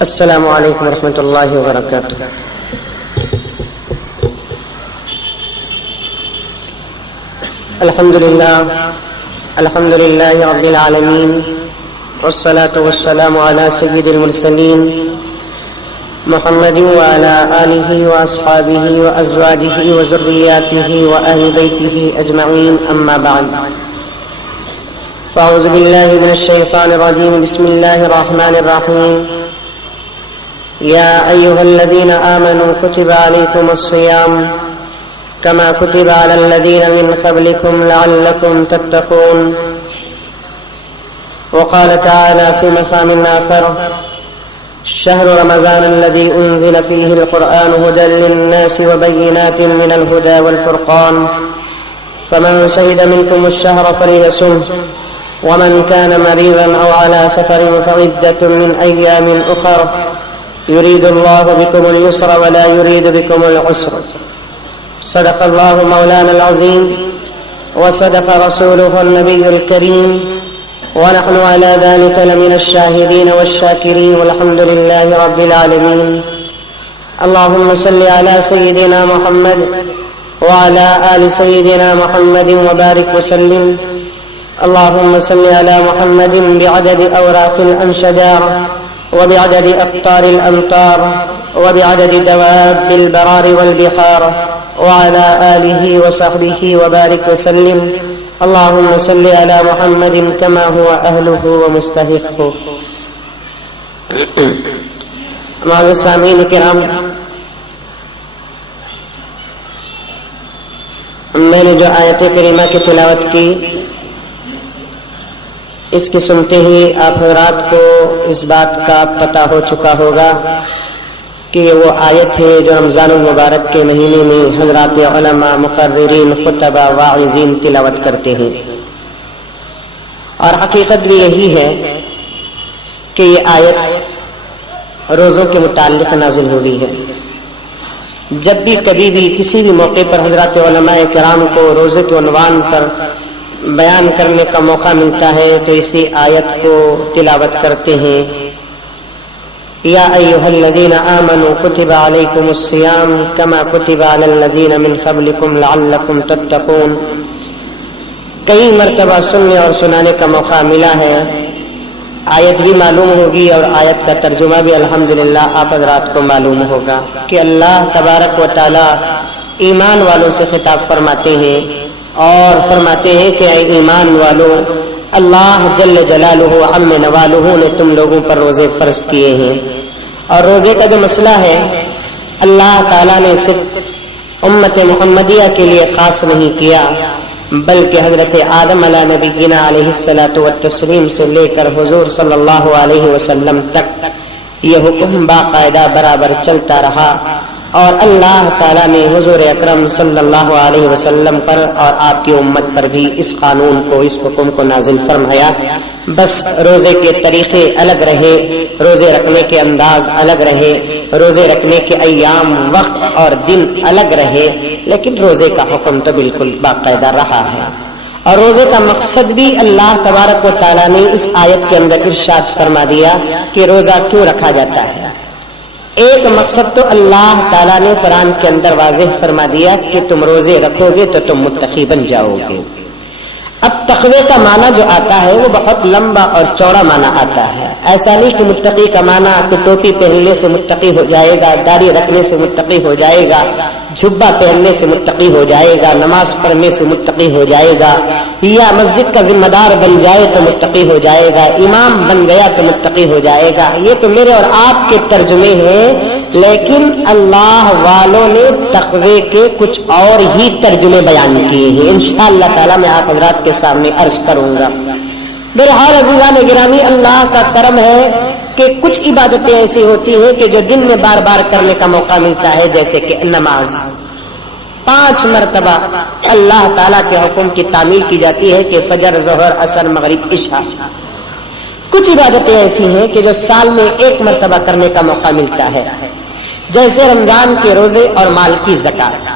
السلام علیکم ورحمۃ اللہ وبرکاتہ. الحمد للہ رب العالمین والصلاة والسلام على سید المرسلین محمد وعلى آلہ واصحابہ وازواجہ وذریاتہ واہل بیتہ اجمعین، اما بعد فاعوذ باللہ من الشیطان الرجیم. بسم اللہ الرحمن الرحیم. یا ایہا الذین آمنوا کتب علیکم الصیام كما كتب على الذين من قبلكم لعلكم تتقون. وقال تعالى في مقام آخر: شهر رمضان الذي أنزل فيه القرآن هدى للناس وبينات من الهدى والفرقان فمن شهد منكم الشهر فليصمه ومن كان مريضا أو على سفر فعدة من أيام أخر يريد الله بكم اليسر ولا يريد بكم العسر. صدق الله مولانا العظيم وصدق رسوله النبي الكريم ونحن على ذلك لمن الشاهدين والشاكرين والحمد لله رب العالمين. اللهم صل على سيدنا محمد وعلى آل سيدنا محمد وبارك وسلم. اللهم صل على محمد بعدد أوراق الأنشدار وبعدد أقطار الأمطار وبعدد دواب البرار والبحار وعلى آله وصحبه وبارك وسلم. اللهم صل على محمد كما هو أهله ومستحقه. معزز سامعین کرام، میں نے جو آیت کریمہ کی تلاوت کی، اس کی سنتے ہی آپ حضرات کو اس بات کا پتہ ہو چکا ہوگا کہ یہ وہ آیت ہے جو رمضان المبارک کے مہینے میں حضرات علماء، مقررین، خطبہ، واعظین تلاوت کرتے ہیں. اور حقیقت بھی یہی ہے کہ یہ آیت روزوں کے متعلق نازل ہوئی ہے. جب بھی کبھی بھی کسی بھی موقع پر حضرات علماء کرام کو روزے کے عنوان پر بیان کرنے کا موقع ملتا ہے تو اسی آیت کو تلاوت کرتے ہیں. یا ایھا الذین آمنوا کتب علیکم الصیام کما کتب علی الذین من قبلکم لعلکم تتقون. کئی مرتبہ سننے اور سنانے کا موقع ملا ہے. آیت بھی معلوم ہوگی اور آیت کا ترجمہ بھی الحمدللہ آپ حضرات کو معلوم ہوگا کہ اللہ تبارک و تعالی ایمان والوں سے خطاب فرماتے ہیں اور فرماتے ہیں کہ اے ایمان والو، اللہ جل جلالہ عم نوالہ نے تم لوگوں پر روزے فرض کیے ہیں. اور روزے کا جو مسئلہ ہے اللہ تعالیٰ نے صرف امت محمدیہ کے لیے خاص نہیں کیا، بلکہ حضرت آدم علیہ نبینا علیہ الصلاۃ والتسلیم سے لے کر حضور صلی اللہ علیہ وسلم تک یہ حکم باقاعدہ برابر چلتا رہا. اور اللہ تعالیٰ نے حضور اکرم صلی اللہ علیہ وسلم پر اور آپ کی امت پر بھی اس قانون کو، اس حکم کو نازل فرمایا. بس روزے کے طریقے الگ رہے، روزے رکھنے کے انداز الگ رہے، روزے رکھنے کے ایام، وقت اور دن الگ رہے، لیکن روزے کا حکم تو بالکل باقاعدہ رہا ہے. اور روزے کا مقصد بھی اللہ تبارک و تعالیٰ نے اس آیت کے اندر ارشاد فرما دیا کہ روزہ کیوں رکھا جاتا ہے. ایک مقصد تو اللہ تعالیٰ نے قرآن کے اندر واضح فرما دیا کہ تم روزے رکھو گے تو تم متقی بن جاؤ گے. اب تقوی کا معنی جو آتا ہے وہ بہت لمبا اور چوڑا معنی آتا ہے. ایسا نہیں کہ متقی کا معنی کہ ٹوپی پہننے سے متقی ہو جائے گا، داڑھی رکھنے سے متقی ہو جائے گا، جھبا پہننے سے متقی ہو جائے گا، نماز پڑھنے سے متقی ہو جائے گا، یا مسجد کا ذمہ دار بن جائے تو متقی ہو جائے گا، امام بن گیا تو متقی ہو جائے گا. یہ تو میرے اور آپ کے ترجمے ہیں، لیکن اللہ والوں نے تقوی کے کچھ اور ہی ترجمے بیان کیے ہیں. انشاءاللہ تعالی میں آپ حضرات کے سامنے عرض کروں گا. بہرحال عزیزان گرامی، اللہ کا کرم ہے کہ کچھ عبادتیں ایسی ہوتی ہیں کہ جو دن میں بار بار کرنے کا موقع ملتا ہے، جیسے کہ نماز 5 مرتبہ اللہ تعالیٰ کے حکم کی تعمیل کی جاتی ہے کہ فجر، ظہر، عصر، مغرب، عشاء. کچھ عبادتیں ایسی ہیں کہ جو سال میں 1 مرتبہ کرنے کا موقع ملتا ہے، جیسے رمضان کے روزے اور مال کی زکات.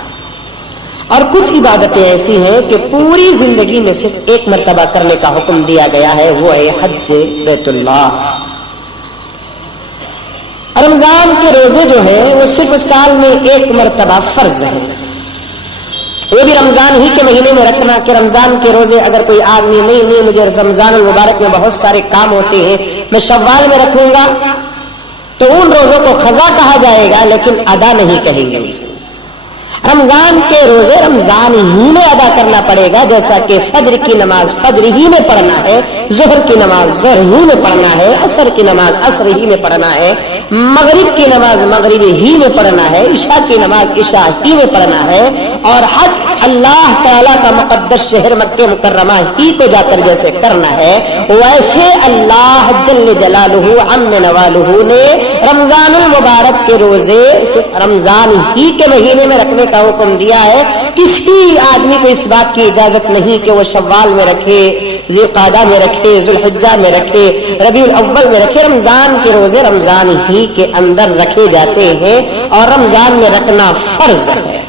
اور کچھ عبادتیں ایسی ہیں کہ پوری زندگی میں صرف ایک مرتبہ کرنے کا حکم دیا گیا ہے، وہ ہے حج بیت اللہ۔ رمضان کے روزے جو ہیں وہ صرف سال میں ایک مرتبہ فرض ہیں، وہ بھی رمضان ہی کے مہینے میں رکھنا کہ رمضان کے روزے اگر کوئی آدمی نہیں مجھے رمضان المبارک میں بہت سارے کام ہوتے ہیں میں شوال میں رکھوں گا، تو ان روزوں کو قضا کہا جائے گا لیکن ادا نہیں کہیں گے اسے۔ رمضان کے روزے رمضان ہی میں ادا کرنا پڑے گا، جیسا کہ فجر کی نماز فجر ہی میں پڑھنا ہے، ظہر کی نماز ظہر ہی میں پڑھنا ہے، عصر کی نماز عصر ہی میں پڑھنا ہے، مغرب کی نماز مغرب ہی میں پڑھنا ہے، عشاء کی نماز عشاء ہی میں پڑھنا ہے، اور حج اللہ تعالیٰ کا مقدس شہر مکہ مکرمہ ہی کو جا کر جیسے کرنا ہے، ویسے اللہ جل جلالہ عم نوالہ نے رمضان المبارک کے روزے صرف رمضان ہی کے مہینے میں رکھنے کا حکم دیا ہے۔ کسی آدمی کو اس بات کی اجازت نہیں کہ وہ شوال میں رکھے، ذی القعدہ میں رکھے، ذی الحجہ میں رکھے، ربیع الاول میں رکھے۔ رمضان کے روزے رمضان ہی کے اندر رکھے جاتے ہیں اور رمضان میں رکھنا فرض ہے۔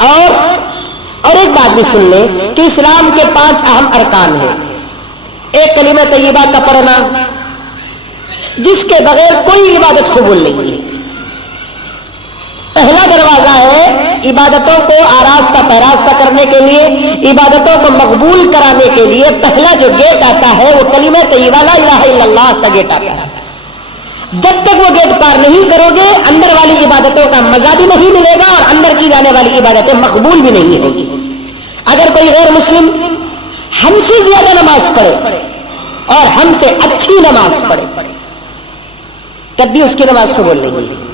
اور ایک بات بھی سن لیں کہ اسلام کے 5 اہم ارکان ہیں۔ ایک کلمہ طیبہ کا پڑھنا جس کے بغیر کوئی عبادت قبول نہیں ہے۔ پہلا دروازہ ہے عبادتوں کو آراستہ پیراستہ کرنے کے لیے، عبادتوں کو مقبول کرانے کے لیے پہلا جو گیٹ آتا ہے وہ کلمہ طیبہ لا الہ الا اللہ کا گیٹ آتا ہے۔ جب تک وہ گیٹ پار نہیں کرو گے اندر والی عبادتوں کا مزہ بھی نہیں ملے گا اور اندر کی جانے والی عبادتیں مقبول بھی نہیں ہوگی۔ اگر کوئی غیر مسلم ہم سے زیادہ نماز پڑھے اور ہم سے اچھی نماز پڑھے تب بھی اس کی نماز قبول نہیں ہے۔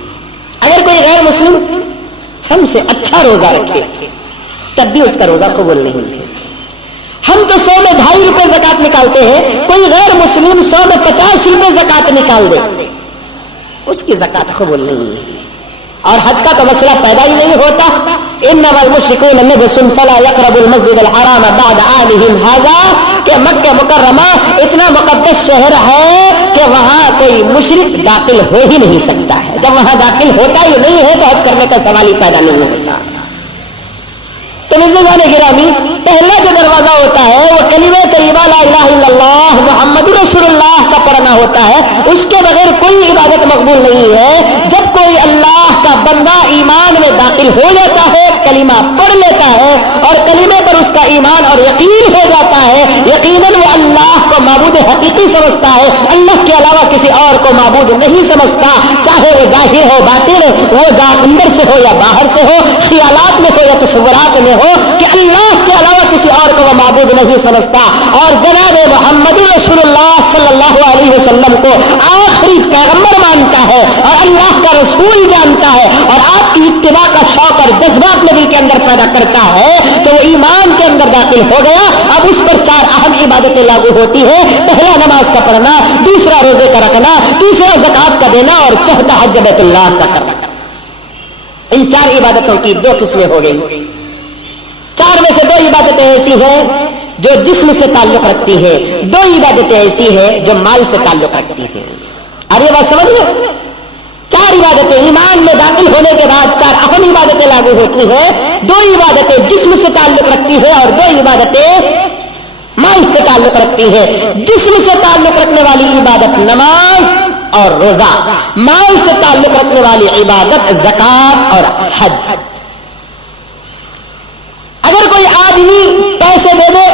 اگر کوئی غیر مسلم ہم سے اچھا روزہ رکھے تب بھی اس کا روزہ قبول نہیں ہے۔ ہم تو 100 میں 2.5 روپے زکات نکالتے ہیں، کوئی غیر مسلم 100 میں 50 روپے زکات نکال دے اس کی زکات قبول نہیں ہے۔ اور حج کا تو مسئلہ پیدا ہی نہیں ہوتا۔ انما المشركون نجس فلا يقربوا المسجد الحرام بعد عامهم هذا، کہ مکہ مکرمہ اتنا مقدس شہر ہے کہ وہاں کوئی مشرک داخل ہو ہی نہیں سکتا ہے۔ جب وہاں داخل ہوتا ہی نہیں ہے تو حج کرنے کا سوال ہی پیدا نہیں ہوتا۔ تو مزدوران گرامی، پہلا جو دروازہ ہوتا ہے وہ کلمہ طیبہ لا الہ الا اللہ محمد رسول اللہ کا پڑھنا ہوتا ہے۔ اس کے بغیر کوئی عبادت مقبول نہیں ہے۔ جب کوئی اللہ کا بندہ ایمان میں داخل ہو جاتا ہے، کلمہ پڑھ لیتا ہے اور کلمے پر اس کا ایمان اور یقین ہو جاتا ہے، یقیناً وہ اللہ کو معبود حقیقی سمجھتا ہے، اللہ کے علاوہ کسی اور کو معبود نہیں سمجھتا، چاہے وہ ظاہر ہو باطن، وہ اندر سے ہو یا باہر سے ہو، خیالات میں ہو یا تصورات میں ہو، کہ اللہ کے علاوہ کسی اور کو وہ معبود نہیں سمجھتا اور جناب محمد رسول اللہ صلی اللہ علیہ وسلم کو آخری پیغمبر مانتا ہے اور اللہ کا رسول جانتا ہے اور آپ کی اتباع کا شوق اور جذبات میں دل کے اندر پیدا کرتا ہے، تو وہ ایمان کے اندر داخل ہو گیا۔ اب اس پر 4 اہم عبادتیں لاگو ہوتی ہیں۔ پہلا نماز کا پڑھنا، دوسرا روزے کا رکھنا، تیسرا زکات کا دینا اور چوتھا حج بیت اللہ کا کرنا۔ ان 4 عبادتوں کی 2 قسمیں ہو گئی۔ 4 میں سے 2 عبادتیں ایسی ہیں جو جسم سے تعلق رکھتی ہیں، 2 عبادتیں ایسی ہیں جو مال سے تعلق رکھتی ہیں۔ ارے بات سمجھ لو، 4 عبادتیں ایمان میں داخل ہونے کے بعد 4 اہم عبادتیں لاگو ہوتی ہیں۔ 2 عبادتیں جسم سے تعلق رکھتی ہیں اور 2 عبادتیں مال سے تعلق رکھتی ہے۔ جسم سے تعلق رکھنے والی عبادت نماز اور روزہ، مال سے تعلق رکھنے والی عبادت زکات اور حج۔ اگر کوئی آدمی پیسے دے دے،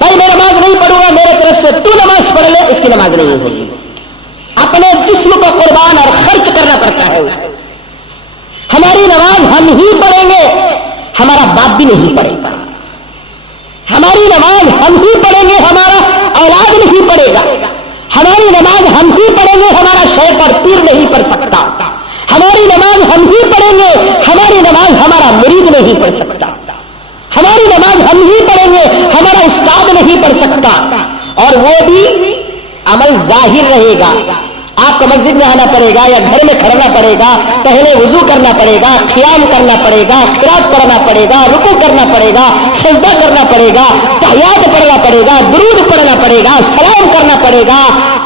بھائی میں نماز نہیں پڑھوں گا میرے طرف سے تو نماز پڑھ لے، اس کی نماز نہیں ہوگی۔ اپنے جسم کو قربان اور خرچ کرنا پڑتا ہے اسے۔ ہماری نماز ہم ہی پڑھیں گے، ہمارا باپ بھی نہیں پڑھے گا۔ ہماری نماز ہم ہی پڑھیں گے، ہمارا اولاد نہیں پڑھے گا۔ ہماری نماز ہم ہی پڑھیں گے، ہمارا شیخ اور پیر نہیں پڑھ سکتا۔ ہماری نماز ہم ہی پڑھیں گے، ہماری نماز ہمارا مرید نہیں پڑھ سکتا۔ ہماری نماز ہم ہی پڑھیں گے، ہمارا استاد نہیں پڑھ سکتا۔ اور وہ بھی عمل ظاہر رہے گا۔ آپ کو مسجد میں آنا پڑے گا یا گھر میں کھڑنا پڑے گا، پہلے وضو کرنا پڑے گا، قیام کرنا پڑے گا، قرات پڑھنا پڑے گا، رکوع کرنا پڑے گا، سجدہ کرنا پڑے گا، تحیات پڑھنا پڑے گا، درود پڑھنا پڑے گا، سلام کرنا پڑے گا۔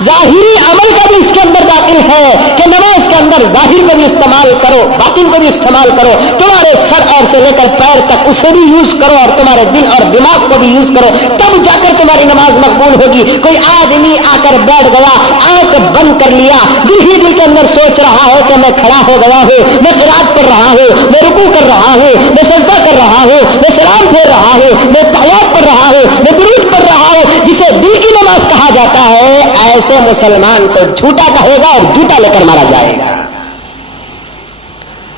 ظاہری عمل کا بھی اس کے اندر داخل ہے کہ نماز کے اندر ظاہر کو بھی استعمال کرو، باطن کو بھی استعمال کرو، تمہارے سر اور سے لے کر پیر تک اسے بھی یوز کرو، اور تمہارے دل اور دماغ کو بھی یوز کرو، تب جا کر تمہاری نماز مقبول ہوگی۔ کوئی آدمی آ کر بیٹھ گیا، آنکھ بند کر لیا، دل ہی دل کے اندر سوچ رہا ہے کہ میں کھڑا ہو گیا ہوں، میں قرات پڑھ رہا ہوں، میں رکوع کر رہا ہوں، میں سجدہ کر رہا ہوں، میں سلام پھیر رہا ہوں، میں تحیات پڑھ رہا ہوں، میں درود پڑھ رہا ہوں، جسے دل کی نماز کہا جاتا ہے، ایسے مسلمان کو جھوٹا کہے گا اور جھوٹا لے کر مارا جائے گا۔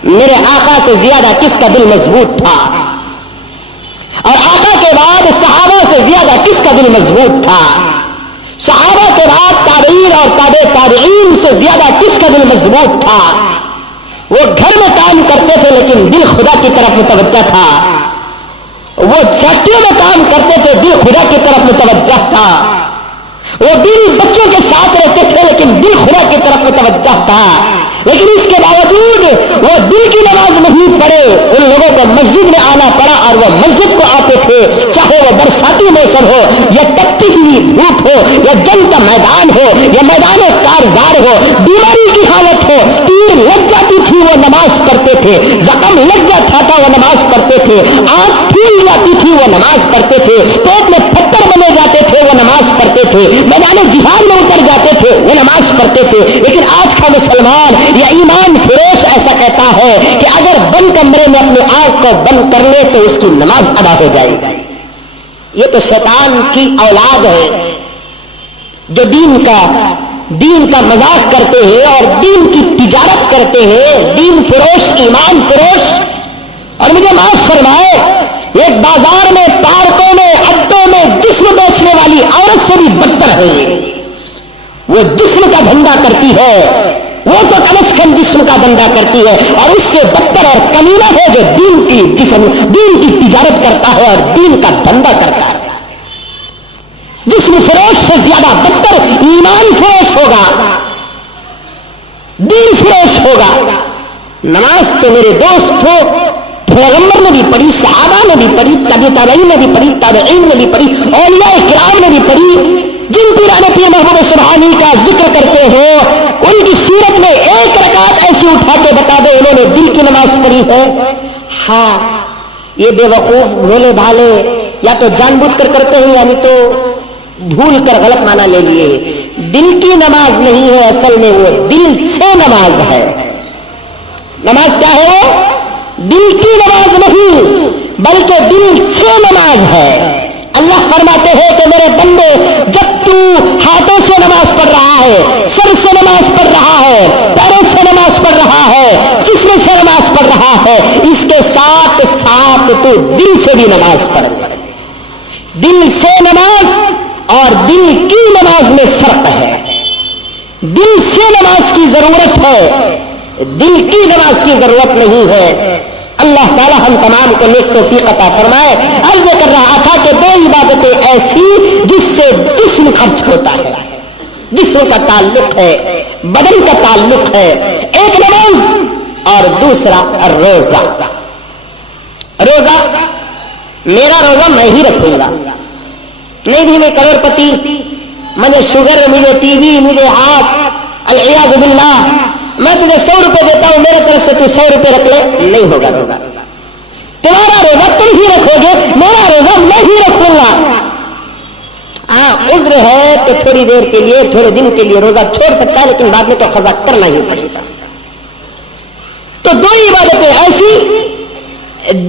میرے آقا سے زیادہ کس کا دل مضبوط تھا، اور آقا کے بعد صحابہ سے زیادہ کس کا دل مضبوط تھا، صحابہ کے بعد تابعین اور تابع تابعین سے زیادہ کس کا دل مضبوط تھا؟ وہ گھر میں کام کرتے تھے لیکن دل خدا کی طرف متوجہ تھا، وہ فیکٹریوں میں کام کرتے تھے، دل خدا کی طرف متوجہ تھا، وہ دل بچوں کے ساتھ رہتے تھے لیکن دل خدا کی طرف متوجہ تھا، لیکن اس کے باوجود وہ دل کی نماز نہیں پڑھے، ان لوگوں کو مسجد میں آنا پڑا، اور وہ مسجد کو آتے تھے چاہے وہ برساتی موسم ہو یا تپتی ہوئی دھوپ ہو یا جنگ کا میدان ہو یا میدان کارزار ہو، بیماری کی حالت ہو، تیر لگ جاتی تھی وہ نماز پڑھتے تھے، زخم لگ جاتا تھا وہ نماز پڑھتے تھے، آنکھ پھول جاتی تھی وہ نماز پڑھتے تھے، پیٹ میں پتھر بنے جاتے تھے وہ نماز پڑھتے تھے، میدان جہاد میں اتر جاتے تھے وہ نماز پڑھتے تھے۔ لیکن آج کا مسلمان یا ایمان فروش ایسا کہتا ہے کہ اگر بند کمرے میں اپنی آنکھ کو بند کر لے تو اس کی نماز ادا ہو جائے گی۔ یہ تو شیطان کی اولاد ہے جو دین کا مذاق کرتے ہیں اور دین کی تجارت کرتے ہیں، دین فروش، ایمان فروش۔ اور مجھے معاف فرمائے، ایک بازار میں، پارکوں میں، اڈوں میں جسم بیچنے والی عورت سے بھی بدتر ہے۔ وہ جسم کا دھندا کرتی ہے، وہ تو کم از کم جسم کا دھندا کرتی ہے، اور اس سے بدتر اور کمینہ ہے جو دین کی تجارت کرتا ہے اور دین کا دھندا کرتا ہے۔ جسم فروش سے زیادہ بدتر ایمان فروش ہوگا، دین فروش ہوگا۔ نماز تو میرے دوست ہو پیغمبر نے بھی پڑھی، صحابہ نے بھی پڑھی، تابع تابعین نے بھی پڑھی، تابعین نے بھی پڑھی، اولیاء کرام نے بھی پڑھی۔ جن پیرانے پیر محبوب سبحانی کا ذکر کرتے ہو ان کی سیرت میں ایک رکعت ایسی اٹھا کے بتا دو انہوں نے دل کی نماز پڑھی ہے۔ ہاں، یہ بے وقوف بھولے بھالے یا تو جان بوجھ کر کرتے ہیں یعنی تو بھول کر غلط معنی لے لیے۔ دل کی نماز نہیں ہے، اصل میں وہ دل سے نماز ہے۔ نماز کیا ہے؟ وہ دل کی نماز نہیں بلکہ دل سے نماز ہے۔ اللہ فرماتے ہیں کہ میرے بندے، جب تو ہاتھوں سے نماز پڑھ رہا ہے، سر سے نماز پڑھ رہا ہے، پیروں سے نماز پڑھ رہا ہے، جسم سے نماز پڑھ رہا ہے، اس کے ساتھ ساتھ تو دل سے بھی نماز پڑھ رہا ہے۔ دل سے نماز اور دل کی نماز میں فرق ہے۔ دل سے نماز کی ضرورت ہے، دل کی نماز کی ضرورت نہیں ہے۔ اللہ تعالی ہم تمام کو نیک توفیق عطا فرمائے۔ عرض کر رہا تھا کہ دو عبادتیں ایسی جس سے جسم خرچ ہوتا ہے، جسم کا تعلق ہے، بدن کا تعلق ہے، ایک نماز اور دوسرا روزہ۔ روزہ میرا روزہ میں ہی رکھوں گا، نہیں بھی میں کروڑ پتی، مجھے شوگر، مجھے ٹی وی، مجھے ہاتھ، العیاذ باللہ، میں تجھے 100 روپے دیتا ہوں، میرے طرف سے تو 100 روپے رکھ لے، نہیں ہوگا روزہ۔ تمہارا روزہ تم ہی رکھو گے، میرا روزہ میں ہی رکھوں گا۔ ہاں، عذر ہے تو تھوڑی دیر کے لیے، تھوڑے دن کے لیے روزہ چھوڑ سکتا ہے، لیکن بعد میں تو قضا کرنا ہی پڑے گا۔ تو دو عبادتیں ایسی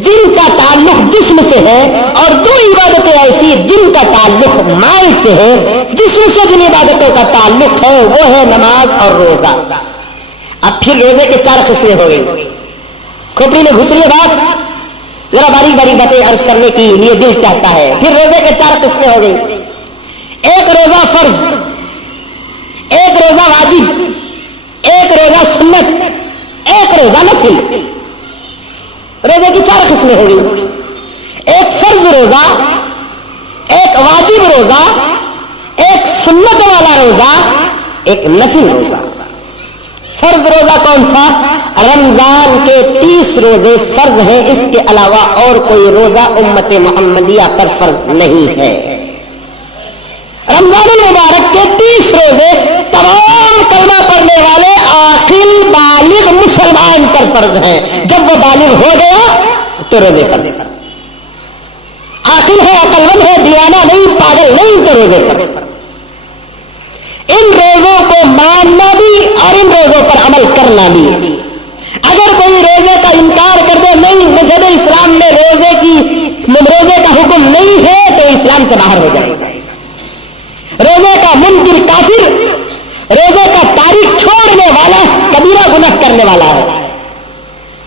جن کا تعلق جسم سے ہے، اور دو عبادتیں ایسی جن کا تعلق مال سے ہے۔ جسم سے جن عبادتوں کا تعلق ہے وہ ہے نماز اور روزہ۔ اب پھر روزے کے 4 قسمیں ہو گئی، کھوپڑی میں گھس رہی بات، ذرا باریک باریک باتیں عرض کرنے کی لیے دل چاہتا ہے۔ پھر روزے کے 4 قسمیں ہو گئی، ایک روزہ فرض، ایک روزہ واجب، ایک روزہ سنت، ایک روزہ نفل۔ روزے کی 4 قسمیں ہو گئی، ایک فرض روزہ، ایک واجب روزہ، ایک سنت والا روزہ، ایک نفل روزہ۔ فرض روزہ کون سا؟ رمضان کے 30 روزے فرض ہیں، اس کے علاوہ اور کوئی روزہ امت محمدیہ پر فرض نہیں ہے۔ رمضان المبارک کے 30 روزے تمام کلمہ پڑھنے والے عاقل بالغ مسلمان پر فرض ہیں. جب وہ بالغ ہو گیا تو روزے فرض. عاقل ہے، عقل مند ہے، دیانہ نہیں، پاگل نہیں تو روزے فرض. ان روزوں کو ماننا بھی اور ان روزوں پر عمل کرنا بھی. اگر کوئی روزے کا انکار کر دے، نہیں مذہب اسلام میں روزے کا حکم نہیں ہے، تو اسلام سے باہر ہو جائے گا. روزے کا منکر کافر، روزے کا تاریخ چھوڑنے والا کبیرہ گناہ کرنے والا ہے.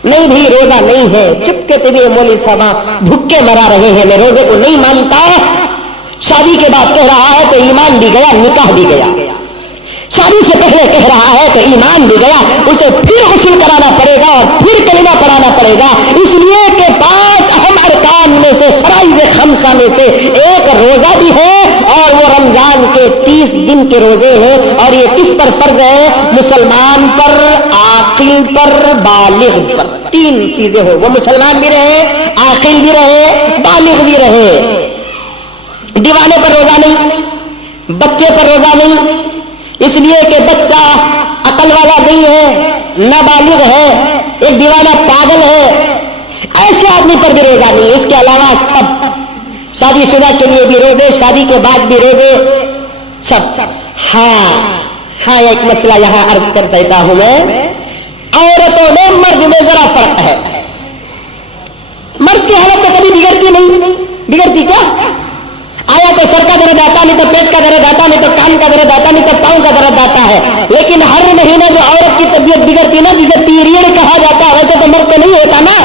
نہیں بھی روزہ نہیں ہے، چپ کے طبی مولوی صاحب بھوکے مرا رہے ہیں، میں روزے کو نہیں مانتا. شادی کے بعد کہہ رہا ہے تو ایمان بھی گیا، نکاح بھی گیا. شادی سے پہلے کہہ رہا ہے تو ایمان بھی گیا، اسے پھر غسل کرانا پڑے گا اور پھر کلمہ پڑھانا پڑے گا. اس لیے کہ 5 اہم ارکان میں سے، فرائض خمسہ میں سے ایک روزہ بھی ہے، اور وہ رمضان کے 30 دن کے روزے ہیں. اور یہ کس پر فرض ہے؟ مسلمان پر، عاقل پر، بالغ پر. 3 چیزیں ہو، وہ مسلمان بھی رہے، عاقل بھی رہے، بالغ بھی رہے. دیوانے پر روزہ نہیں، بچے پر روزہ نہیں، اس لیے کہ بچہ عقل والا نہیں ہے، نابالغ ہے، ایک دیوانہ پاگل ہے، ایسے آدمی پر بھی روزہ نہیں. اس کے علاوہ سب، شادی شدہ کے لیے بھی روزے، شادی کے بعد بھی روزے، سب. ہاں ایک مسئلہ یہاں عرض کر دیتا ہوں میں. عورتوں میں مرد میں ذرا فرق ہے. مرد کی حالت تو کبھی بگڑتی نہیں. بگڑتی کیا؟ آیا تو سر کا درد آتا، نہیں تو پیٹ کا درد آتا، نہیں تو کان کا درد آتا، نہیں تو پاؤں کا درد آتا ہے. لیکن ہر مہینے جو عورت کی طبیعت بگڑتی نا، جسے پیریڈ کہا جاتا ہے، ویسے تو مرد کو نہیں ہوتا نا.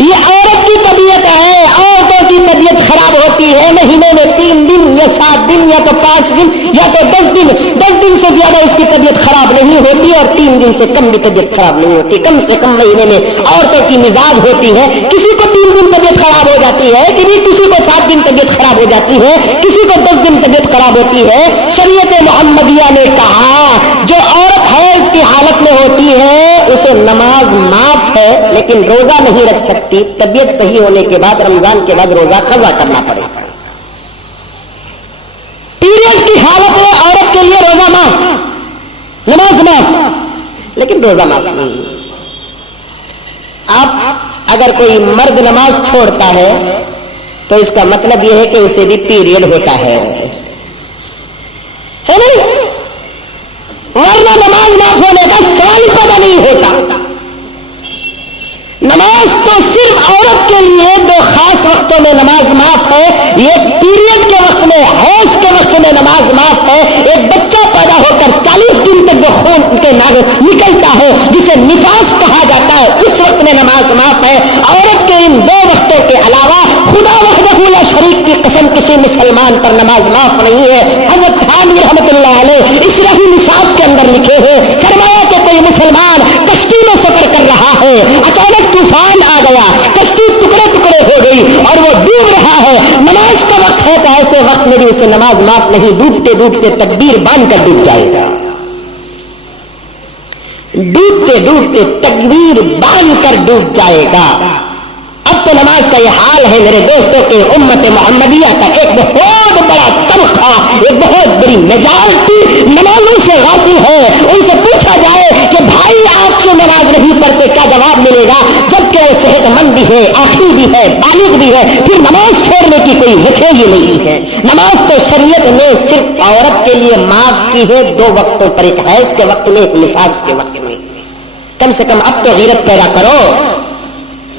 یہ عورت کی طبیعت ہے. عورتوں کی طبیعت خراب ہوتی ہے مہینے میں 3 دن یا 7 دن یا تو 5 دن یا تو 10 دن. 10 دن سے زیادہ اس کی طبیعت خراب نہیں ہوتی، اور 3 دن سے کم بھی طبیعت خراب نہیں ہوتی. کم سے کم مہینے میں عورتوں کی مزاج ہوتی ہے. کسی کو 3 دن طبیعت خراب ہو جاتی ہے، کسی کو 7 دن طبیعت خراب ہو جاتی ہے، کسی کو 10 دن طبیعت خراب ہوتی ہے. شریعت محمدیہ نے کہا جو عورت حیض کی حالت میں ہوتی ہے اسے نماز معاف ہے، لیکن روزہ نہیں رکھ سکتی. طبیعت صحیح ہونے کے بعد رمضان کے بعد روزہ قضا کرنا پڑے گا. پیریڈ کی حالت میں عورت کے لیے روزہ معاف، نماز معاف، لیکن روزہ معاف نہیں. آپ اگر کوئی مرد نماز چھوڑتا ہے تو اس کا مطلب یہ ہے کہ اسے بھی پیریڈ ہوتا ہے نہیں؟ ورنہ نماز معاف ہونے کا سوال پیدا نہیں ہوتا. نماز تو صرف عورت کے لیے 2 خاص وقتوں میں نماز معاف ہے. یہ پیریڈ کے وقت میں، حیض کے وقت میں نماز معاف ہے. ایک بچہ پیدا ہو کر 40 دن تک جو خون کے ناگ نکلتا ہے جسے نفاس کہا جاتا ہے، اس وقت میں نماز معاف ہے. عورت کے ان 2 وقتوں کے علاوہ خدا وحدہ لا شریک کی قسم کسی مسلمان پر نماز معاف نہیں ہے. حضرت تھانوی رحمۃ اللہ علیہ اصلاحی نصاب کے اندر لکھے ہیں، فرمایا کہ کوئی مسلمان کشتی میں سفر کر رہا ہے، اچانک طوفان آ گیا، کشتی ٹکڑے ٹکڑے ہو گئی اور وہ ڈوب رہا ہے. نماز کا وقت ہے تو ایسے وقت میں بھی اسے نماز معاف نہیں. ڈوبتے ڈوبتے تکبیر باندھ کر ڈوب جائے گا. ڈوبتے ڈوبتے تکبیر باندھ کر ڈوب جائے گا. اب تو نماز کا یہ حال ہے میرے دوستوں کے امت محمدیہ کا ایک بہت بڑا طبقہ، ایک بہت بڑی میجارٹی نمازوں سے غافل ہے. ان سے پوچھا جائے کہ بھائی آپ کیوں نماز نہیں پڑھتے، کیا جواب ملے گا؟ جبکہ وہ صحت مند بھی ہے، عاقل بھی ہے، بالغ بھی ہے، پھر نماز چھوڑنے کی کوئی وجہ ہی نہیں ہے. نماز تو شریعت نے صرف عورت کے لیے معاف کی ہے 2 وقتوں پر، ایک حیض کے وقت میں، ایک نفاس کے وقت میں. کم سے کم اب تو غیرت پیدا کرو.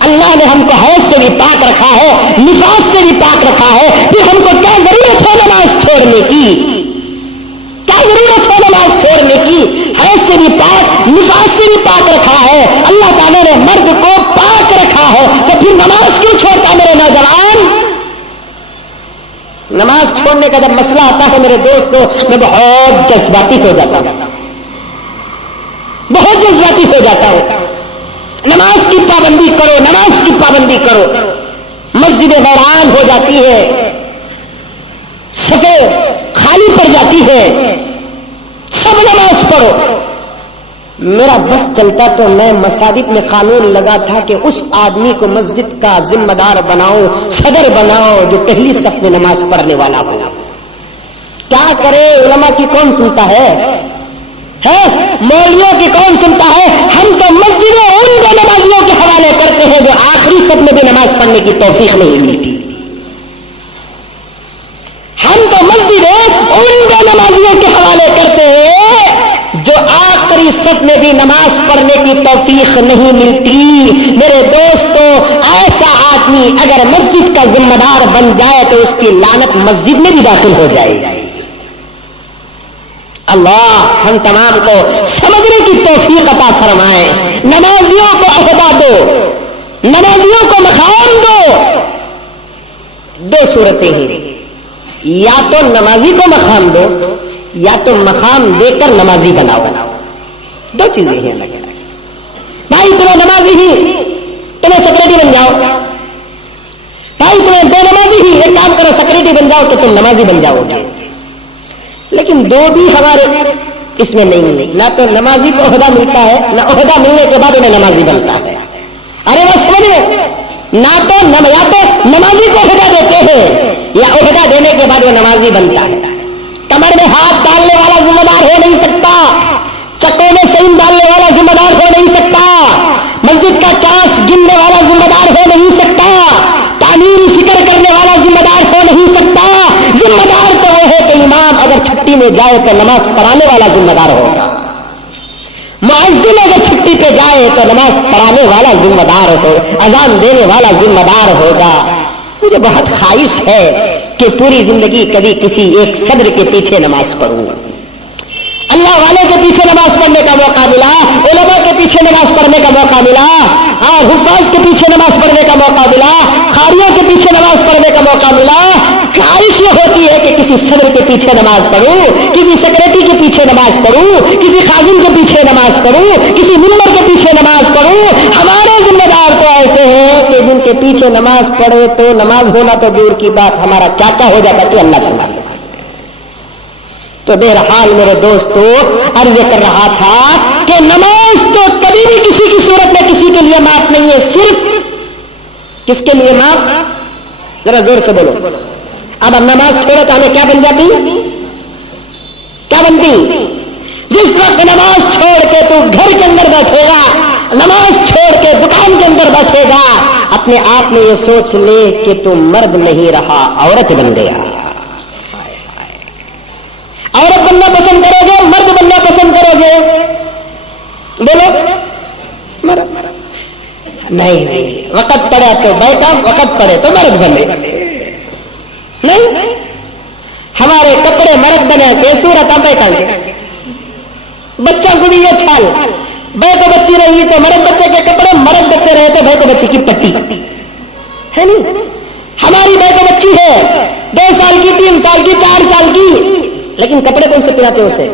اللہ نے ہم کو حیض سے بھی پاک رکھا ہے، نفاس سے بھی پاک رکھا ہے، پھر ہم کو کیا ضرورت ہے نماز چھوڑنے کی؟ کیا ضرورت ہے نماز چھوڑنے کی؟ حیض سے بھی پاک، نفاس سے بھی پاک رکھا ہے. اللہ تعالیٰ نے مرد کو پاک رکھا ہے، تو پھر نماز کیوں چھوڑتا میرے نوجوان؟ نماز چھوڑنے کا جب مسئلہ آتا ہے میرے دوستوں، میں بہت جذباتی ہو جاتا ہوں، بہت جذباتی ہو جاتا ہوں. نماز کی پابندی کرو، نماز کی پابندی کرو. مسجد ویران ہو جاتی ہے، صفیں خالی پڑ جاتی ہے، سب نماز پڑھو. میرا بس چلتا تو میں مساجد میں قانون لگا تھا کہ اس آدمی کو مسجد کا ذمہ دار بناؤ، صدر بناؤ جو پہلی صف میں نماز پڑھنے والا ہو. کیا کرے، علماء کی کون سنتا ہے؟ ہے مولویوں کی کون سنتا ہے؟ ہم تو مسجدیں ان دو نمازیوں کے حوالے کرتے ہیں جو آخری صف میں بھی نماز پڑھنے کی توفیق نہیں ملتی. ہم تو مسجدیں ان دو نمازیوں کے حوالے کرتے ہیں جو آخری صف میں بھی نماز پڑھنے کی توفیق نہیں ملتی. میرے دوستو، ایسا آدمی اگر مسجد کا ذمہ دار بن جائے تو اس کی لعنت مسجد میں بھی داخل ہو جائے گی. اللہ ہم تمام کو سمجھنے کی توفیق عطا فرمائے. نمازیوں کو عہدہ دو، نمازیوں کو مقام دو. دو صورتیں ہیں، یا تو نمازی کو مقام دو یا تو مقام دے کر نمازی بناؤ. دو چیزیں ہیں الگ الگ. بھائی تمہیں نمازی ہی تمہیں سیکرٹری بن جاؤ، بھائی تمہیں دو نمازی ہی ایک کام کرو سیکرٹری بن جاؤ تو تم نمازی بن جاؤ گے. لیکن دو بھی ہمارے اس میں نہیں ہے. نہ تو نمازی کو عہدہ ملتا ہے، نہ عہدہ ملنے کے بعد انہیں نمازی بنتا ہے. ارے وہ سمجھ لو، نہ تو یا تو نمازی کو عہدہ دیتے ہیں یا عہدہ دینے کے بعد وہ نمازی بنتا ہے. کمر میں ہاتھ ڈالنے والا ذمہ دار ہو نہیں سکتا، چکوں میں سیم ڈالنے والا ذمہ دار ہو نہیں سکتا، مسجد کا کاش گننے والا ذمہ دار ہو نہیں سکتا، تعمیری فکر کرنے والا ذمہ دار ہو نہیں سکتا. ذمہ دار تو وہ ہے کہ امام اگر چھٹی میں جائے تو نماز پڑھانے والا ذمہ دار ہوگا، مؤذن اگر چھٹی پہ جائے تو نماز پڑھانے والا ذمہ دار ہو، اذان دینے والا ذمہ دار ہوگا. مجھے بہت خواہش ہے کہ پوری زندگی کبھی کسی ایک صدر کے پیچھے نماز پڑھوں. اللہ والے کے پیچھے نماز پڑھنے کا موقع ملا، علماء کے پیچھے نماز پڑھنے کا موقع ملا، اور حفاظ کے پیچھے نماز پڑھنے کا موقع ملا، قاریوں کے پیچھے نماز پڑھنے کا موقع ملا. خواہش یہ ہوتی ہے کہ کسی صدر کے پیچھے نماز پڑھوں، کسی سیکرٹری کے پیچھے نماز پڑھوں، کسی خازن کے پیچھے نماز پڑھوں، کسی ممبر کے پیچھے نماز پڑھوں. ہمارے ذمہ دار تو ایسے ہیں کہ جن کے پیچھے نماز پڑھے تو نماز ہونا تو دور کی بات، ہمارا کیا ہو جاتا کہ اللہ چلا. تو بہرحال میرے دوستو عرض کر رہا تھا کہ نماز تو کبھی بھی کسی کی صورت میں کسی کے لیے معاف نہیں ہے. صرف کس کے لیے معاف؟ ذرا زور سے بولو. اب نماز چھوڑو تو ہمیں کیا بن جاتی؟ کیا بنتی؟ جس وقت نماز چھوڑ کے تو گھر کے اندر بیٹھے گا، نماز چھوڑ کے دکان کے اندر بیٹھے گا، اپنے آپ میں یہ سوچ لے کہ تم مرد نہیں رہا، عورت بن گیا. عورت بننا پسند کرو گے، مرد بننا پسند کرو گے؟ بولو. مرد. نہیں، وقت پڑے تو بیٹا، وقت پڑے تو مرد بنے. نہیں، ہمارے کپڑے مرد بنے کے صورت بیٹا کے. بچوں کو بھی یہ چھال، بھائی کو بچی رہی تو مرد بچے کے کپڑے، مرد بچے رہے تو بھائی کو بچی کی پٹی ہے. نہیں، ہماری بھائی کو بچی ہے 2 سال کی، 3 سال کی، 4 سال کی، لیکن کپڑے کون سے پہناتے اسے؟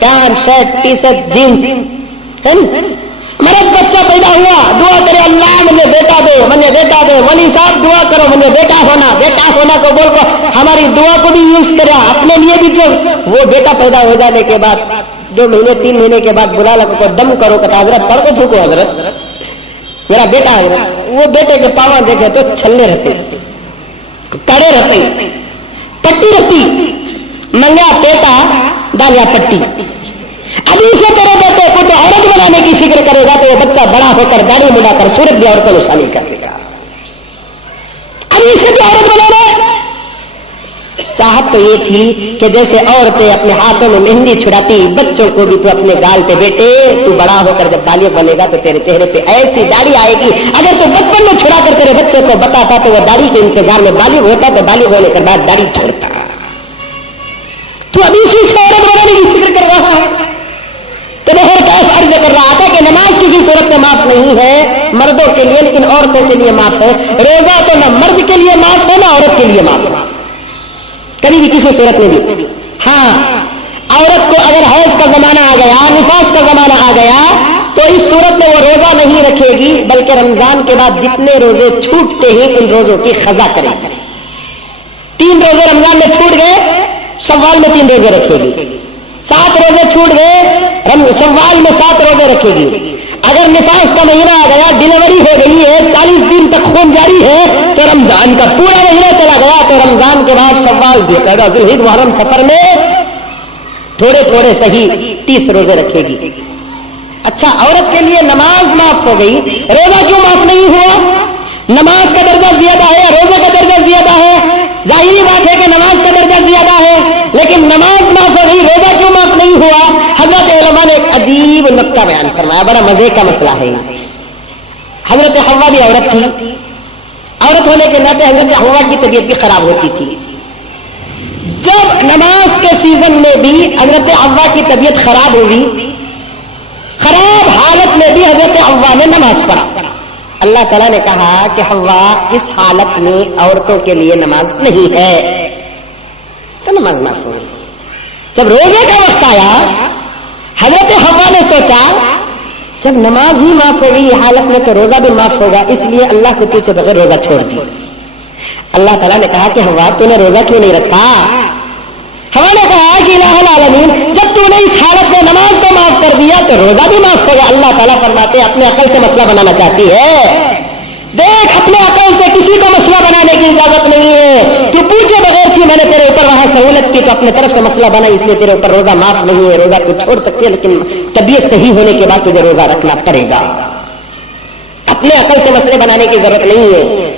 Pant shirt T shirt jeans ہے نا. مرد بچہ پیدا ہوا، دعا کرے اللہ مجھے بیٹا دے، مجھے بیٹا دے. ولی صاحب دعا کرو مجھے بیٹا ہونا، بیٹا ہونا کو بول کو ہماری دعا کو بھی یوز کرا اپنے لیے بھی. جو وہ بیٹا پیدا ہو جانے کے بعد 2 مہینے 3 مہینے کے بعد بلا لگو کو دم کرو کہ حضرت پڑھ کو پھوکو، حضرت میرا بیٹا حضرت. وہ بیٹے کے پاواں دیکھے تو چھلنے رہتے، کڑے رہتے، پٹی رہتی، منگا پیٹا ڈالیا پٹی. ابھی سے تیرے بیٹے کو تو عورت بنانے کی فکر کرے گا تو وہ بچہ بڑا ہو کر داڑھی مڈا کر صورت بھی عورتوں کو شامل کر دے گا. ابھی سے تو عورت بنانا. چاہت تو یہ تھی کہ جیسے عورتیں اپنے ہاتھوں میں مہندی چھڑاتی، بچوں کو بھی تو اپنے گال پہ بیٹے تو بڑا ہو کر جب بالغ بنے گا تو تیرے چہرے پہ ایسی داڑھی آئے گی. اگر تو بچپن میں چھڑا کر تیرے بچے کو بتاتا تو وہ داڑھی کے انتظار میں بالغ ہوتا تو بالغ ہونے کے بعد داڑھی چھوڑتا. تو ابھی سے عورت بنانے کی فکر کر رہا ہے. تو بہت کیف عرض کر رہا تھا کہ نماز کسی صورت میں معاف نہیں ہے مردوں کے لیے، لیکن عورتوں کے لیے معاف ہے. روزہ تو نہ مرد کے لیے معاف ہے نہ عورت کے لیے معاف ہے، کبھی بھی کسی صورت میں بھی. ہاں، عورت کو اگر حیض کا زمانہ آ گیا، نفاس کا زمانہ آ گیا تو اس صورت میں وہ روزہ نہیں رکھے گی، بلکہ رمضان کے بعد جتنے روزے چھوٹتے ہیں ان روزوں کی قضا کرے گی. 3 روزے رمضان میں چھوٹ گئے، شوال میں 3 روزے رکھے گی. 7 روزے چھوٹ گئے، شوال میں 7 روزے رکھے گی. اگر نفاس کا مہینہ آ گیا، ڈلیوری ہو گئی ہے، 40 دن تک خون جاری ہے تو رمضان کا پورا مہینہ چلا گیا تو رمضان کے بعد شوال، ذوالقعدہ، ذوالحجہ، محرم، سفر میں تھوڑے تھوڑے صحیح 30 روزے رکھے گی. اچھا عورت کے لیے نماز معاف ہو گئی, روزہ کیوں معاف نہیں ہوا؟ نماز کا درجہ زیادہ ہے, روزے کا درجہ زیادہ ہے. ظاہری بات ہے کہ نماز کا درجہ زیادہ ہے, لیکن نماز معاف ہو گئی, روزہ کیوں معاف نہیں ہوا؟ حضرت علماء نے ایک عجیب نکتہ بیان فرمایا, بڑا مزے کا مسئلہ ہے. حضرت حوا بھی عورت تھی, عورت ہونے کے ناطے حضرت حوا کی طبیعت بھی خراب ہوتی تھی. جب نماز کے سیزن میں بھی حضرت حوا کی طبیعت خراب ہوئی, خراب حالت میں بھی حضرت حوا نے نماز پڑھا. اللہ تعالیٰ نے کہا کہ حوا اس حالت میں عورتوں کے لیے نماز نہیں ہے, تو نماز معاف ہو گئی. جب روزے کا وقت آیا, حضرت حوا نے سوچا جب نماز ہی معاف ہو گئی حالت میں تو روزہ بھی معاف ہوگا, اس لیے اللہ کو پوچھے بغیر روزہ چھوڑ دی. اللہ تعالیٰ نے کہا کہ حوا تو نے روزہ کیوں نہیں رکھا؟ حوا نے کہا کہ الہ العالمین جب تو نے اس حالت میں نماز کو معاف کر دیا تو روزہ بھی معاف ہوگا. اللہ تعالیٰ فرماتے اپنے عقل سے مسئلہ بنانا چاہتی ہے. دیکھ اپنے عقل سے کسی کو مسئلہ بنانے کی اجازت نہیں ہے. تو پوچھے بغیر تھی, میں نے تیرے اوپر وہاں سہولت کی تو اپنے طرف سے مسئلہ بنا, اس لیے تیرے اوپر روزہ معاف نہیں ہے. روزہ تو چھوڑ سکتی ہے لیکن طبیعت صحیح ہونے کے بعد تجھے روزہ رکھنا پڑے گا. اپنے عقل سے مسئلے بنانے کی ضرورت نہیں ہے.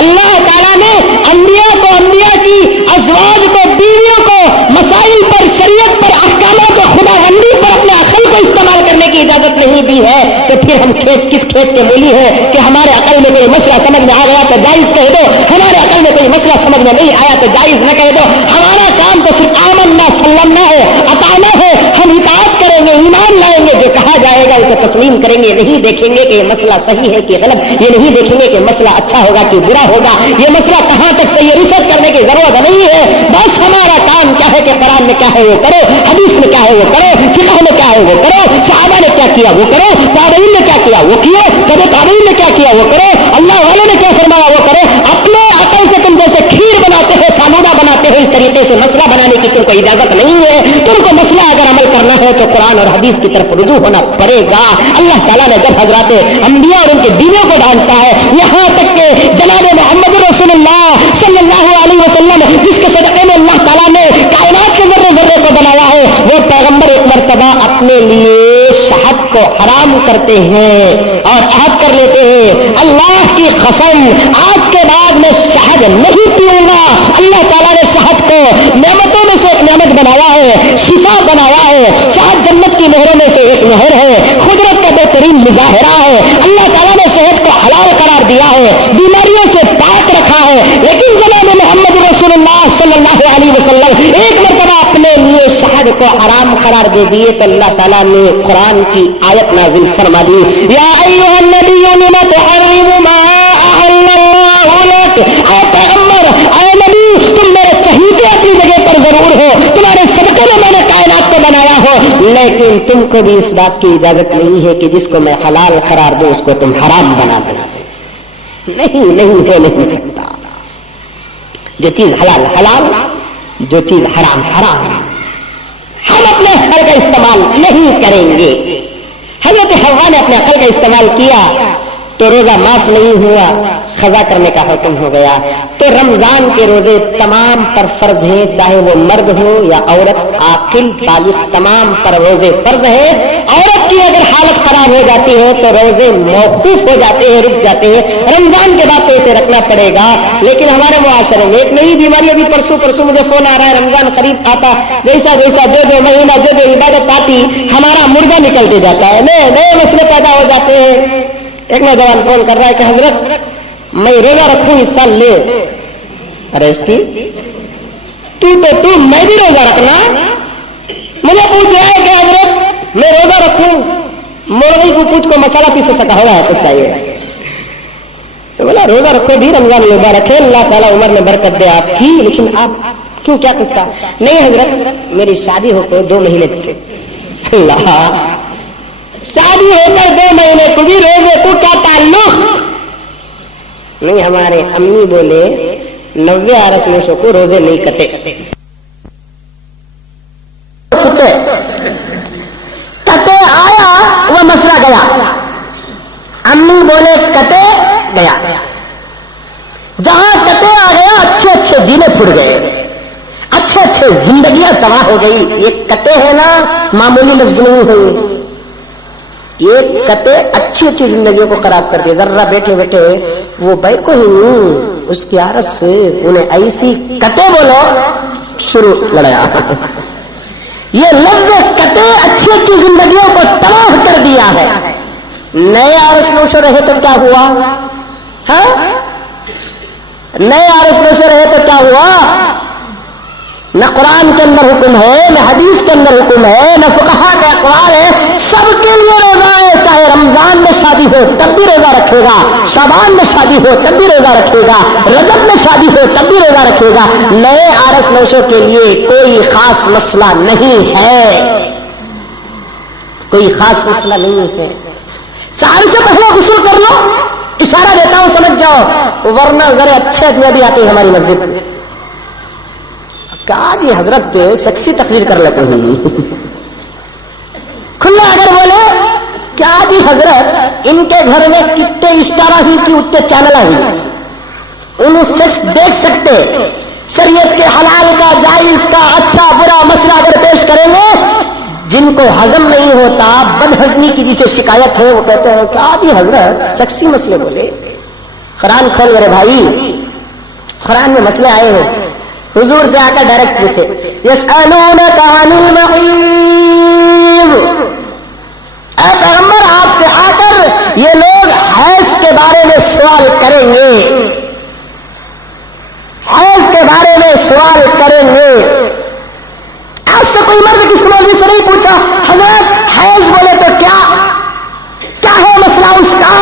اللہ تعالیٰ نے انبیاء کو, انبیاء کی ازواج کو, بیویوں کو مسائل پر, شریعت پر, احکامات کو, خدا بندی پر اپنے عقل کو استعمال کرنے کی اجازت نہیں دی ہے. تو پھر ہم کس کھیت کے مولی ہیں کہ ہمارے عقل میں کوئی مسئلہ سمجھ میں آ گیا تو جائز کہہ دو, ہمارے عقل میں کوئی مسئلہ سمجھ میں نہیں آیا تو جائز نہ کہہ دو. ہمارا کام تو صرف آمنا سلمنا ہے, اطاعنا ہے. ہم اطاعت کریں گے, ایمان لائیں گے, جو کہا جائے گا اسے تسلیم کریں گے. نہیں دیکھیں گے کہ یہ مسئلہ صحیح ہے کہ غلط, یہ نہیں دیکھیں گے کہ مسئلہ اچھا ہوگا کہ برا ہوگا, یہ مسئلہ کہاں تک صحیح, ریسرچ کرنے کی ضرورت نہیں ہے. بس ہمارا کام کیا ہے کہ قرآن میں کیا ہے وہ کرو, حدیث میں کیا ہے وہ کرو, فقہ میں کیا ہے وہ کرو, صحابہ نے کیا کیا وہ کرو, تابعین نے کیا کیا وہ کیے, کبھی تابعین نے کیا کیا وہ کرو, اللہ والوں نے کیا فرمایا وہ کرو. اپنے عقل سے تم جیسے کھیر بناتے ہیں, فالودہ بناتے ہیں, اس طریقے سے مسئلہ بنانے کی تم کو اجازت نہیں ہے. تم کو مسئلہ اگر عمل کرنا ہے تو قرآن اور حدیث کی طرف رجوع ہونا پڑے گا. اللہ تعالیٰ نے جب حضرات انبیاء اور ان کی بیویوں کو ڈانٹا ہے, یہاں تک کہ جناب محمد رسول اللہ صلی اللہ علیہ وسلم جس کے صدقے میں اللہ تعالیٰ نے کائنات کے ذرے ذرے کو بنایا ہے, وہ پیغمبر ایک مرتبہ اپنے لیے شہد کو حرام کرتے ہیں اور عہد کر لیتے ہیں, اللہ کی قسم آج کے بعد میں شہد نہیں پیوں گا. اللہ تعالیٰ نے شہد کو نعمتوں میں سے ایک نعمت بنایا ہے, شفا بنایا ہے. شہد جنت کی نہروں میں سے ایک نہر ہے, قدرت کا بہترین مظاہرہ ہے. اللہ تعالیٰ نے شہد کو حلال قرار دیا ہے, بیماریوں سے پاک رکھا ہے. لیکن جناب محمد رسول اللہ صلی اللہ علیہ وسلم ایک مرتبہ اپنے لیے شہد کو حرام قرار دے دیے تو اللہ تعالیٰ نے قرآن کی آیت نازل فرما دی, یا ایھا النبی لم تحرم ما احل اللہ لک. اے پیغمبر, اے نبی, تم میرے چہیتے اپنی جگہ پر ضرور ہو, تمہارے صدقے میں میں نے کائنات کو بنایا ہو, لیکن تم کو بھی اس بات کی اجازت نہیں ہے کہ جس کو میں حلال قرار دوں اس کو تم حرام بنا دو. نہیں ہو نہیں سکتا. جو چیز حلال حلال, جو چیز حرام حرام. ہم اپنے عقل کا استعمال نہیں کریں گے. حضرت حوا نے اپنے عقل کا استعمال کیا تو روزہ معاف نہیں ہوا, قضا کرنے کا حکم ہو گیا. تو رمضان کے روزے تمام پر فرض ہیں, چاہے وہ مرد ہو یا عورت, عاقل بالغ تمام پر روزے فرض ہیں. عورت کی اگر حالت خراب ہو جاتی ہے تو روزے موقوف ہو جاتے ہیں, رک جاتے ہیں. رمضان کے بعد تو اسے رکھنا پڑے گا. لیکن ہمارے معاشرے میں ایک نئی بیماری, ابھی پرسوں مجھے فون آ رہا ہے, رمضان قریب آتا جیسا جو مہینہ جو عبادت آتی ہمارا مردہ نکلتے جاتا ہے, نئے مسئلے پیدا ہو جاتے ہیں. ایک نوجوان فون کر رہا ہے کہ حضرت میں روزہ رکھوں اس سال لے. ارے اس کی تو میں بھی روزہ رکھنا. مجھے پوچھ رہا ہے کہ حضرت میں روزہ رکھوں, مرغی کو پوچھ کو مسالہ پیسے سکا ہوا ہے کچھ چاہیے. تو بولا روزہ رکھو بھی, رمضان مبارک ہے, اللہ تعالیٰ عمر میں برکت دے آپ کی. لیکن آپ کیوں, کیا قصہ؟ نہیں حضرت میری شادی ہو کے 2 مہینے پیچھے. اللہ, شادی ہو کر 2 مہینے کو بھی روزے کو کیا تعلق؟ نہیں, ہمارے امی بولے 90 عرس نوشوں کو روزے نہیں کٹے. کٹے آیا وہ مسئلہ گیا, امی بولے کٹے گیا. جہاں کٹے آ گیا اچھے جینے پھٹ گئے, اچھے اچھے زندگیاں تباہ ہو گئی. یہ قطع ہے نا معمولی لفظ نہیں ہے, یہ قطع اچھی اچھی زندگیوں کو خراب کر دیا. ذرا بیٹھے بیٹھے وہ بیک کو ہی نہیں اس کی عادت سے انہیں ایسی قطع بولو شروع لڑایا. یہ لفظ قطع اچھی اچھی زندگیوں کو تباہ کر دیا ہے. نئے عرش نوشو رہے تو کیا ہوا؟ ہاں نئے عرش نوشو رہے تو کیا ہوا؟ نہ قرآن کے اندر حکم ہے, نہ حدیث کے اندر حکم ہے, نہ فقہا کے اقوال ہے. سب کے لیے روزہ ہے, چاہے رمضان میں شادی ہو تب بھی روزہ رکھے گا, شعبان میں شادی ہو تب بھی روزہ رکھے گا, رجب میں شادی ہو تب بھی روزہ رکھے گا. نئے عرش نوشوں کے لیے کوئی خاص مسئلہ نہیں ہے, کوئی خاص مسئلہ نہیں ہے. سحر سے پہلے غسل کر لو, اشارہ دیتا ہوں سمجھ جاؤ, ورنہ ذرا اچھے آدمی بھی آتے ہیں ہماری مسجد میں. کہا جی حضرت سیکسی تقریر کر لیتے ہیں, کھلا اگر بولے کیا جی حضرت ان کے گھر میں کتنے اسٹارہ ہی کی اتنے چینل ہی انہوں سیکس دیکھ سکتے. شریعت کے حلال کا جائز کا اچھا برا مسئلہ اگر پیش کریں گے, جن کو ہضم نہیں ہوتا بد ہضمی کی جسے شکایت ہے وہ کہتے ہیں کہ جی حضرت سیکسی مسئلے بولے. قرآن کھول میرے بھائی, قرآن میں مسئلے آئے ہیں. حضور سے آ کر ڈائریکٹ پوچھے یسألونک عن المحیض, اے پیغمبر آپ سے آ کر یہ لوگ حیض کے بارے میں سوال کریں گے, حیض کے بارے میں سوال کریں گے. آج سے کوئی مرد کس مولوی سے نہیں پوچھا حضرت حیض بولے تو کیا ہے مسئلہ اس کا.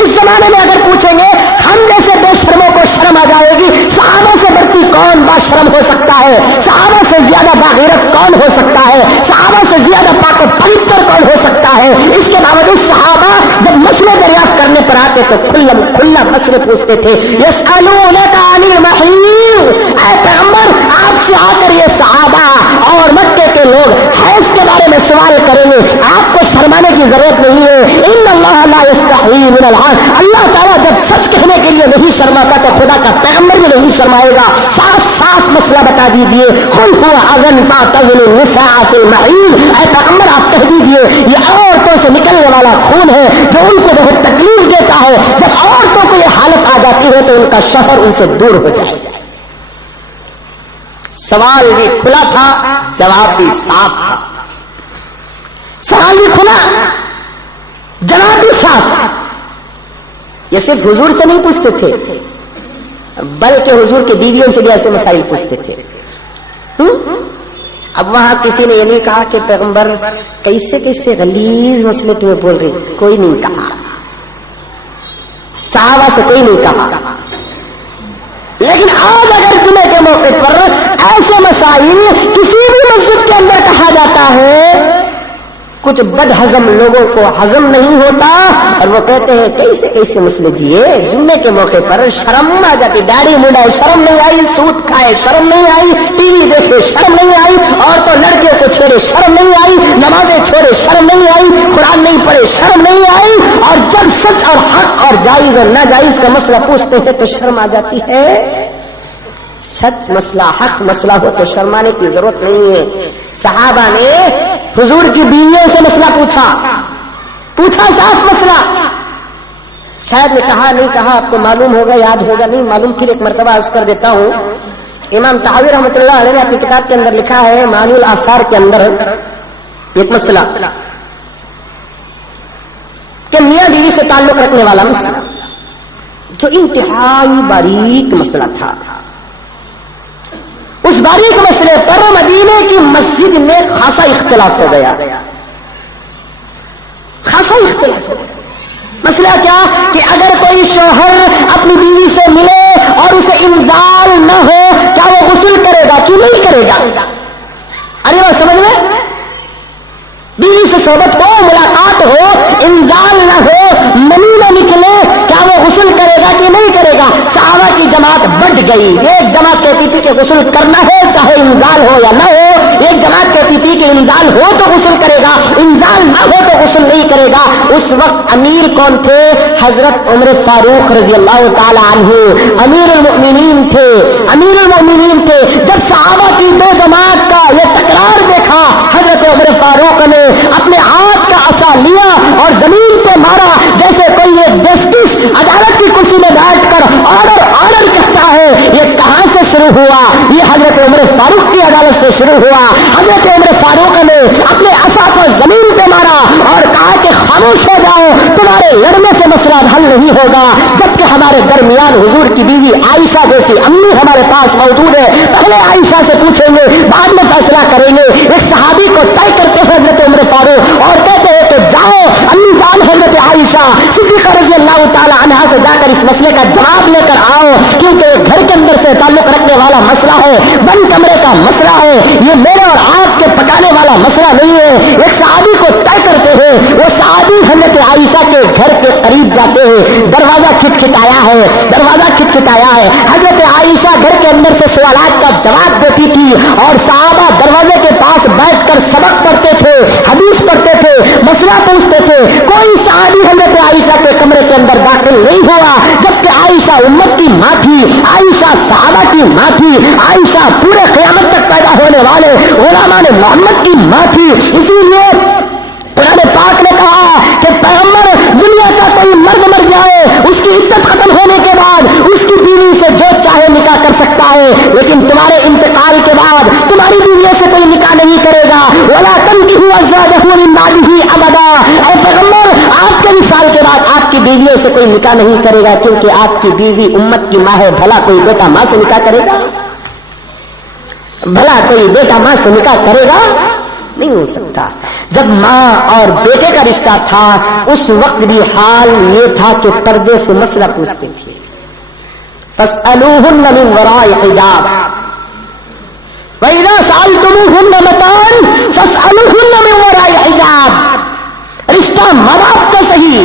اس زمانے میں اگر پوچھیں گے ہم جیسے بے شرموں کو شرم آ جائے گی. صحابہ سے بڑھتی کون با شرم ہو سکتا ہے, صحابہ سے زیادہ باغیرت کون ہو سکتا ہے, صحابہ سے زیادہ پاک و پوتر کون ہو سکتا ہے. اس کے باوجود صحابہ جب مسئلے دریافت کرنے پر آتے تو کھلا مسئلے پوچھتے تھے. یسألونک عن المحیض, اے پیغمبر آپ سے آ کر یہ صحابہ اور مکے کے لوگ حیض کے بارے میں سوال کریں گے, آپ کو شرمانے کی ضرورت نہیں ہے. ان اللہ لا یستحیی من الحق, اللہ تعالیٰ جب سچ کہنے کے لیے نہیں شرماتا تو خدا کا پیغمبر بھی نہیں شرمائے گا. صاف صاف مسئلہ بتا دیجئے, قل هو اذن فاعتزلوا النساء فی المحیض, اے پیغمبر آپ کہہ دیجئے یہ عورتوں سے نکلنے والا خون ہے جو ان کو بہت تکلیف دیتا ہے. جب عورتوں کو یہ حالت آ جاتی ہے تو ان کا شوہر ان سے دور ہو جائے. سوال بھی کھلا تھا, جواب بھی صاف تھا. سوال بھی کھلا, جواب بھی صاف. یہ صرف حضور سے نہیں پوچھتے تھے بلکہ حضور کے بیویوں سے بھی ایسے مسائل پوچھتے تھے. اب وہاں کسی نے یہ نہیں کہا کہ پیغمبر کیسے کیسے غلیظ مسئلے تمہیں بول رہی, کوئی نہیں کہا. صحابہ سے کوئی نہیں کہا. لیکن آج اگر جمعے کے موقع پر ایسے مسائل کسی بھی مسجد کے اندر کہا جاتا ہے, کچھ بد ہضم لوگوں کو ہضم نہیں ہوتا اور وہ کہتے ہیں کیسے کیسے مسئلے جیے. جمعے کے موقع پر شرم آ جاتی, داڑھی منڈائے شرم نہیں آئی, سود کھائے شرم نہیں آئی, ٹی وی دیکھے شرم نہیں آئی, اور تو لڑکیوں کو چھوڑے شرم نہیں آئی, نمازیں چھوڑے شرم نہیں آئی, قرآن نہیں پڑھے شرم نہیں آئی. اور جب سچ اور حق اور جائز اور ناجائز کا مسئلہ پوچھتے ہیں تو شرم آ جاتی ہے. سچ مسئلہ حق مسئلہ ہو تو شرمانے کی ضرورت نہیں ہے. صحابہ نے حضور کی بیویوں سے مسئلہ پوچھا صاف مسئلہ. شاید نے کہا نہیں کہا آپ کو معلوم ہوگا, یاد ہوگا نہیں معلوم, پھر ایک مرتبہ عرض کر دیتا ہوں. امام طحاوی رحمۃ اللہ علیہ نے اپنی کتاب کے اندر لکھا ہے معانی الاثار کے اندر ایک مسئلہ کہ میاں بیوی سے تعلق رکھنے والا مسئلہ جو انتہائی باریک مسئلہ تھا. اس باریک مسئلے پر مدینے کی مسجد میں خاصا اختلاف ہو گیا. خاصا اختلاف ہو گیا. مسئلہ کیا کہ اگر کوئی شوہر اپنی بیوی سے ملے اور اسے انزال نہ ہو کیا وہ غسل کرے گا کہ نہیں کرے گا. ارے وہ سمجھ میں, بیوی سے صحبت ہو, ملاقات ہو, انزال نہ ہو, منی نہ نکلے, کیا وہ غسل کرے گا کہ نہیں کرے گا. صحابہ کی جماعت بٹ گئی. ایک جماعت کہتی تھی کہ غسل کرنا ہے چاہے انزال ہو یا نہ ہو, ایک جماعت کہتی تھی کہ انزال ہو تو غسل کرے گا, انزال نہ ہو تو غسل نہیں کرے گا. اس وقت امیر کون تھے؟ حضرت عمر فاروق رضی اللہ تعالی عنہ امیر المؤمنین تھے, امیر المؤمنین تھے. جب صحابہ کی دو جماعت کا یہ تکرار دیکھا, حضرت عمر فاروق نے اپنے ہاتھ کا عصا لیا اور زمین پہ مارا جیسے کوئی ایک جسٹس عدالت کی کرسی میں بیٹھ کر آرڈر آرڈر کہتا ہے. یہ کہاں سے شروع ہوا؟ یہ حضرت عمر فاروق کی عدالت سے شروع ہوا. حضرت عمر فاروق نے اپنے عصا کو زمین پہ مارا اور کہا کہ خاموش ہو جاؤ, تمہارے لڑنے سے مسئلہ حل نہیں ہوگا. جبکہ ہمارے درمیان حضور کی بیوی عائشہ جیسی امی ہمارے پاس موجود ہے, پہلے عائشہ سے پوچھیں گے بعد میں فیصلہ کریں گے. ایک صحابی کو طے کرتے ہیں حضرت عمر فاروق اور کہتے ہیں کہ جاؤ امی جان حضرت عائشہ صدیقہ رضی اللہ تعالی عنہا سے جا کر اس مسئلے کا جواب لے کر آؤ, کیونکہ گھر کے اندر سے تعلق رکھنے والا مسئلہ ہے, بند کمرے کا مسئلہ ہے, یہ میرے اور آپ کے پکانے والا مسئلہ نہیں ہے. ایک صحابی کو طے کرتے ہیں, وہ صحابی حضرت عائشہ کے گھر کے قریب جاتے ہیں. دروازہ کھٹکھٹایا ہے, دروازہ کھٹکھٹایا ہے. حضرت عائشہ گھر کے اندر سے سوالات کا جواب دیتی تھی اور صحابہ دروازے کے پاس بیٹھ کر سبق پڑھتے تھے, حدیث پڑھتے تھے, مسئلہ پوچھتے تھے. کوئی صحابی حضرت عائشہ کے کمرے کے اندر داخل نہیں ہوا, جبکہ عائشہ امت کی ماں تھی, عائشہ صحابہ کی ماں تھی, عائشہ پورے قیامت تک پیدا ہونے والے غلامان محمد کی ماں تھی. اسی لیے قرآن پاک نے کہا کہ پیغمبر دنیا کا کوئی مرد مر جائے, اس کی عدت ختم ہونے کے بعد اس کی بیوی سے جو چاہے نکاح کر سکتا ہے, لیکن تمہارے انتقال کے بعد تمہاری بیویوں سے کوئی نکاح نہیں کرے گا. وَلَا تَنكِحُوا أَزْوَاجَهُ مِن بَعْدِهِ أَبَدًا. اے پیغمبر آپ کے وصال کے بعد آپ کی بیویوں سے کوئی نکاح نہیں کرے گا, کیونکہ آپ کی بیوی امت کی ماں ہے. بھلا کوئی بیٹا ماں سے نکاح کرے گا؟ بھلا کوئی بیٹا ماں سے نکاح کرے گا؟ نہیں ہو سکتا. جب ماں اور بیٹے کا رشتہ تھا اس وقت بھی حال یہ تھا کہ پردے سے مسئلہ پوچھتے تھے. فَاسْأَلُوهُنَّ مِنْ وَرَاءِ حِجَابٍ وَإِذَا سَأَلْتُمُوهُنَّ مَتَاعًا فَاسْأَلُوهُنَّ مِنْ وَرَاءِ حِجَابٍ. رشتہ ماں باپ کا صحیح,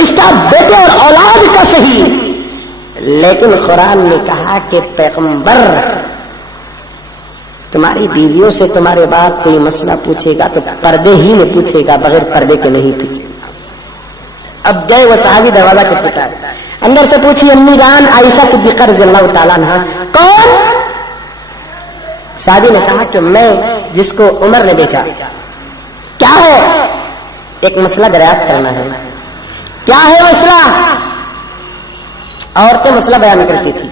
رشتہ بیٹے اور اولاد کا صحیح, لیکن قرآن نے کہا کہ پیغمبر تمہاری بیویوں سے تمہارے بعد کوئی مسئلہ پوچھے گا تو پردے ہی میں پوچھے گا, بغیر پردے کے نہیں پوچھے گا. اب گئے وہ صحابی دروازہ کھٹکھٹا, اندر سے پوچھی امی جان عائشہ صدیقہ رضی اللہ تعالیٰ عنہا کون؟ صحابی نے کہا کہ میں جس کو عمر نے بیچا. کیا ہے؟ ایک مسئلہ دریافت کرنا ہے. کیا ہے مسئلہ؟ عورتیں مسئلہ بیان کرتی تھی,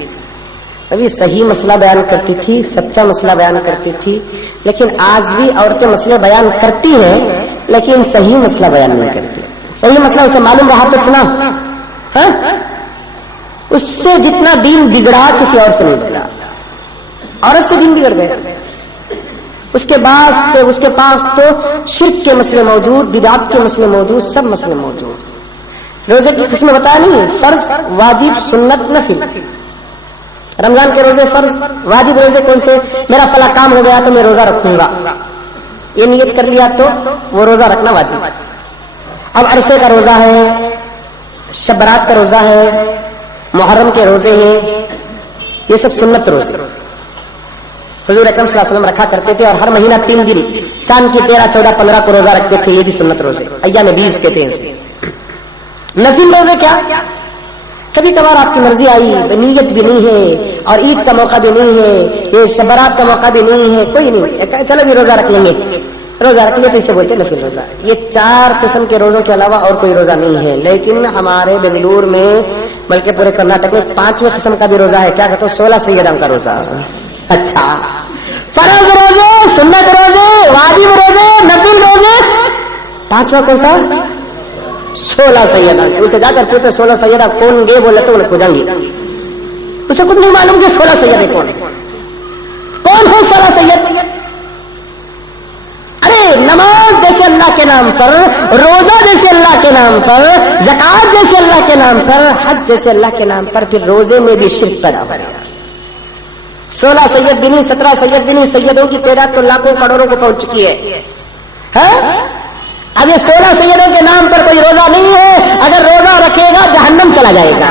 ابھی صحیح مسئلہ بیان کرتی تھی, سچا مسئلہ بیان کرتی تھی, لیکن آج بھی عورتیں مسئلے بیان کرتی ہیں لیکن صحیح مسئلہ بیان نہیں کرتی. صحیح مسئلہ اسے معلوم رہا تو چنا, اس سے جتنا دین بگڑا کسی اور سے نہیں بگڑا. عورت سے دین بگڑ گئے. اس کے پاس تو شرک کے مسئلے موجود, بدعت کے مسئلے موجود, سب مسئلے موجود. روزے کی قسمیں بتا نہیں, فرض, واجب, سنت, نفل. رمضان کے روزے فرض, واجب روزے کون سے؟ میرا فلاں کام ہو گیا تو میں روزہ رکھوں گا, یہ نیت کر لیا تو وہ روزہ رکھنا واجب. اب عرفے کا روزہ ہے, شب برات کا روزہ ہے, محرم کے روزے ہیں, یہ سب سنت روزے حضور اکرم صلی اللہ علیہ وسلم رکھا کرتے تھے. اور ہر مہینہ 3 دن چاند کی 13, 14, 15 کو روزہ رکھتے تھے, یہ بھی سنت روزے, ایام بیز کہتے ہیں اسے. نفل روزے کیا؟ کبھی کبھار آپ کی مرضی آئی, نیت بھی نہیں ہے اور عید کا موقع بھی نہیں ہے, یہ شب برات کا موقع بھی نہیں ہے, کوئی نہیں, چلو بھی روزہ رکھ لیں گے, روزہ رکھ لیا تو اسے بولتے نفل روزہ. یہ 4 قسم کے روزوں کے علاوہ اور کوئی روزہ نہیں ہے. لیکن ہمارے بنگلور میں بلکہ پورے کرناٹک میں 5ویں قسم کا بھی روزہ ہے. کیا کہتے ہو؟ 16 سیدوں کا روزہ. اچھا, فرض روزے, سنت روزے, واجب روزے, نفل روزے, 5واں کون سا؟ 16 سیدہ. اسے جا کر پوچھتے 16 سیدہ کون گے, بولے تو انہیں کھجیں گے. اسے کچھ نہیں معلوم کہ 16 سیدے کون ہے, کون ہے 16 سید. ارے نماز جیسے اللہ کے نام پر, روزہ جیسے اللہ کے نام پر, زکات جیسے اللہ کے نام پر, حج جیسے اللہ کے نام پر, پھر روزے میں بھی شرک پیدا ہو گیا. 16 سید بھی نہیں, 17 سید بھی نہیں, سیدوں کی تعداد تو لاکھوں کروڑوں کو پہنچ چکی ہے. اب یہ 16 سیدوں کے نام پر کوئی روزہ نہیں ہے, اگر روزہ رکھے گا جہنم چلا جائے گا.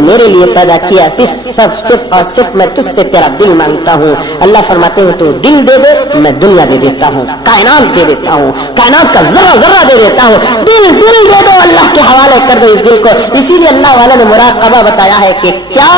میرے لیے پیدا کیا، صرف اور صرف میں تجھ سے تیرا دل مانگتا ہوں۔ اللہ فرماتے ہیں تو دل دے دے، میں دنیا دے دیتا ہوں، کائنات دے دیتا ہوں، کائنات کا ذرہ ذرہ دے دیتا ہوں۔ دل دے دو، اللہ کے حوالے کر دو اس دل کو۔ اسی لیے اللہ والوں نے مراقبہ بتایا ہے کہ کیا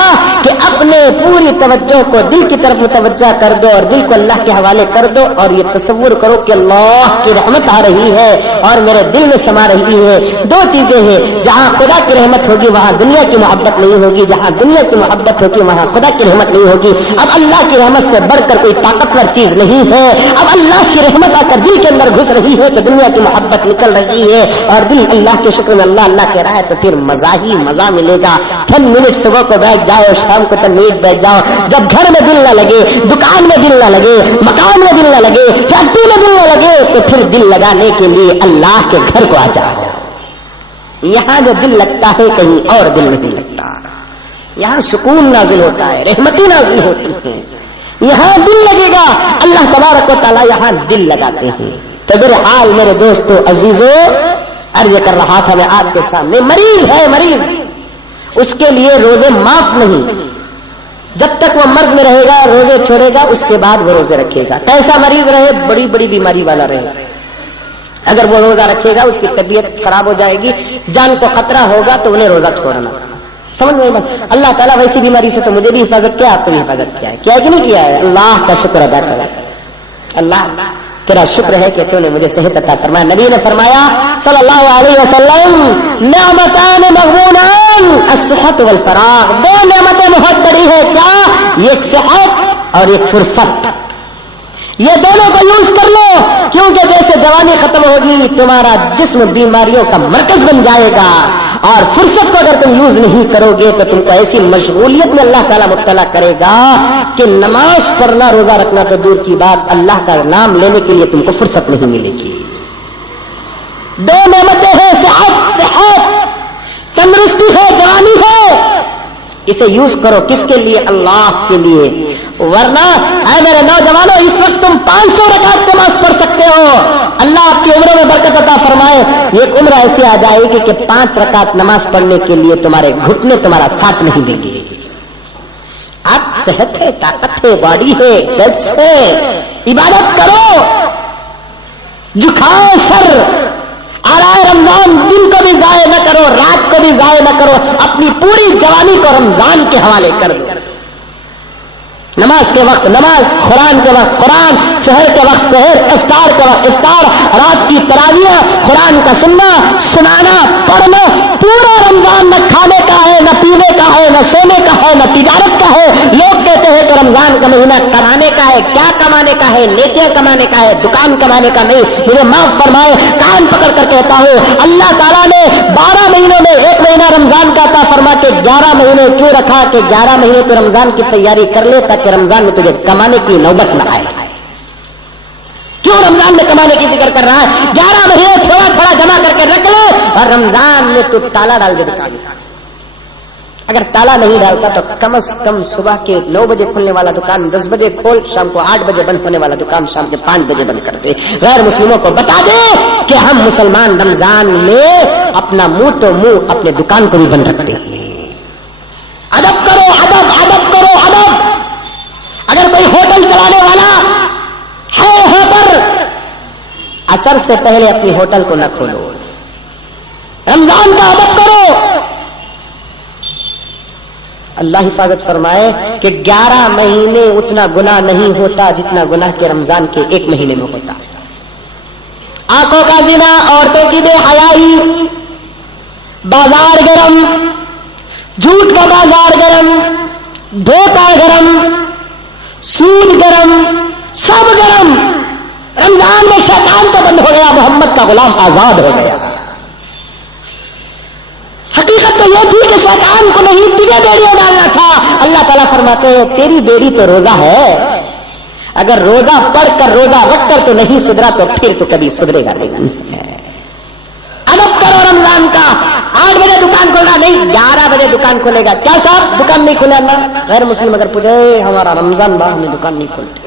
کہ اپنے پوری توجہ کو دل کی طرف متوجہ کر دو اور دل کو اللہ کے حوالے کر دو، اور یہ تصور کرو کہ اللہ کی رحمت آ رہی ہے اور میرے دل میں سما رہی ہے۔ دو چیزیں ہیں، جہاں خدا کی رحمت ہوگی وہاں دنیا کی محبت نہیں ہوگی، جہاں دنیا کی محبت ہوگی وہاں خدا کی رحمت نہیں ہوگی۔ اب اللہ کی رحمت سے بڑھ کر کوئی طاقتور چیز نہیں ہے۔ اب اللہ کی رحمت آ کر دل کے اندر گھس رہی ہے تو دنیا کی محبت نکل رہی ہے، اور دل اللہ کے شکر میں اللہ اللہ کہہ رہا ہے تو پھر مزہ ہی مزہ ملے گا۔ چند منٹ صبح کو بیٹھ جاؤ، شام کو چند منٹ بیٹھ جاؤ، جب گھر میں دل نہ لگے، دکان میں دل نہ لگے، مکان میں دل نہ لگے، فیکٹری میں دل نہ لگے، تو پھر دل لگانے کے لیے اللہ کے گھر کو آ جاؤ۔ یہاں جو دل لگتا ہے کہیں اور دل نہیں لگتا، یہاں سکون نازل ہوتا ہے، رحمتیں نازل ہوتی ہیں، یہاں دل لگے گا۔ اللہ تبارک و تعالیٰ یہاں دل لگاتے ہیں۔ تو میرے حال میرے دوستو عزیزو، عرض کر رہا تھا میں آپ کے سامنے، مریض ہے، مریض اس کے لیے روزے معاف نہیں، جب تک وہ مرض میں رہے گا روزے چھوڑے گا، اس کے بعد وہ روزے رکھے گا۔ کیسا مریض رہے، بڑی بڑی بیماری والا رہے، اگر وہ روزہ رکھے گا اس کی طبیعت خراب ہو جائے گی، جان کو خطرہ ہوگا تو انہیں روزہ چھوڑنا۔ سمجھ میں اللہ تعالیٰ ویسی بیماری سے تو مجھے بھی حفاظت کیا، آپ کو بھی حفاظت کیا ہے، کیا کہ نہیں کیا ہے؟ اللہ کا شکر ادا کرو، اللہ تیرا شکر ہے کہ تو نے مجھے صحت عطا فرمایا۔ نبی نے فرمایا صلی اللہ علیہ وسلم، نعمتان مغبونان الصحت والفراغ، دو نعمتیں بہت بڑی ہے، کیا؟ ایک صحت اور ایک فرصت، یہ دونوں کو یوز کر لو، کیونکہ جیسے جوانی ختم ہوگی تمہارا جسم بیماریوں کا مرکز بن جائے گا، اور فرصت کو اگر تم یوز نہیں کرو گے تو تم کو ایسی مشغولیت میں اللہ تعالیٰ مبتلا کرے گا کہ نماز پڑھنا روزہ رکھنا تو دور کی بات، اللہ کا نام لینے کے لیے تم کو فرصت نہیں ملے گی۔ دو نعمتیں ہیں، صحت تندرستی ہے، جوانی ہے، اسے یوز کرو، کس کے لیے؟ اللہ کے لیے۔ ورنہ اے میرے نوجوانوں، اس وقت تم 500 رکعت نماز پڑھ سکتے ہو، اللہ آپ کی عمروں میں برکت عطا فرمائے، ایک عمر ایسی آ جائے گی کہ 5 رکعت نماز پڑھنے کے لیے تمہارے گھٹنے تمہارا ساتھ نہیں دیں گے۔ آپ صحت ہے، طاقت ہے، باڈی ہے، گٹس ہے، عبادت کرو، جھکاؤ سر، آرائے رمضان دن کو بھی ضائع نہ کرو، رات کو بھی ضائع نہ کرو، اپنی پوری جوانی کو رمضان کے حوالے کر دو۔ نماز کے وقت نماز، قرآن کے وقت قرآن، سحر کے وقت سحر، افطار کے وقت افطار، رات کی تراویح، قرآن کا سننا، سنانا، پڑھنا، پورا رمضان نہ کھانے کا ہے، نہ پینے کا ہے، نہ سونے کا ہے، نہ تجارت کا ہے۔ لوگ کہتے ہیں کہ رمضان کا مہینہ کمانے کا ہے، کیا کمانے کا ہے؟ نیکیاں کمانے کا ہے، دکان کمانے کا نہیں۔ مجھے معاف فرمائے، کان پکڑ کر کہتا ہوں، اللہ تعالیٰ نے 12 مہینوں میں ایک مہینہ رمضان کا عطا فرما کے 11 مہینے کیوں رکھا کہ 11 مہینے تو رمضان کی تیاری کر لے تاکہ رمضان میں تجھے کمانے کی نوبت نہ آئے۔ کیوں رمضان میں کمانے کی فکر کر رہا ہے؟ 11 مہینے تھوڑا تھوڑا جمع کر کے رکھ لے، اور رمضان میں تو تالا ڈال دے دکان۔ اگر تالا نہیں ڈالتا تو کم از کم صبح کے 9 بجے کھلنے والا دکان 10 بجے کھول، شام کو 8 بجے بند ہونے والا دکان شام کے 5 بجے بند کر دے۔ غیر مسلموں کو بتا دے کہ ہم مسلمان رمضان میں اپنا منہ تو منہ اپنے دکان کو بھی بند رکھتے ہیں۔ ادب کرو، ادب، ادب کرو، ادب۔ اگر کوئی ہوٹل چلانے والا ہے یہاں پر، عصر سے پہلے اپنی ہوٹل کو نہ کھولو، رمضان کا ادب کرو۔ اللہ حفاظت فرمائے کہ 11 مہینے اتنا گناہ نہیں ہوتا جتنا گناہ کے رمضان کے 1 مہینے میں ہوتا ہے۔ آنکھوں کا زنا، عورتوں کی بے حیائی، بازار گرم، جھوٹ کا بازار گرم، دھوکہ گرم، سود گرم، سب گرم۔ رمضان میں شیطان تو بند ہو گیا، محمد کا غلام آزاد ہو گیا۔ حقیقت تو یہ تھی کہ شیطان کو نہیں تجھے بیڑیاں ڈالنا تھا۔ اللہ تعالیٰ فرماتے ہیں تیری بیڑی تو روزہ ہے، اگر روزہ پڑھ کر روزہ رکھ کر تو نہیں سدھرا تو پھر تو کبھی سدھرے گا نہیں۔ ادب کرو رمضان کا۔ 8 بجے دکان کھولنا نہیں، 11 بجے دکان کھولے گا۔ کیا صاحب دکان نہیں کھولے نا؟ غیر مسلم اگر پوچھے ہمارا رمضان باہ میں دکان نہیں کھولتے،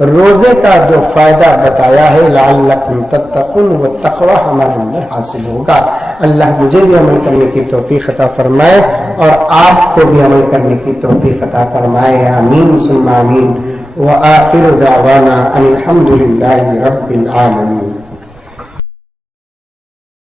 روزے کا جو فائدہ بتایا ہے لعلکم تتقون، وہ تقوی ہمارے اندر حاصل ہوگا۔ اللہ مجھے بھی عمل کرنے کی توفیق عطا فرمائے اور آپ کو بھی عمل کرنے کی توفیق عطا فرمائے، آمین ثم آمین۔ وآخر دعوانا ان الحمد للہ رب العالمین۔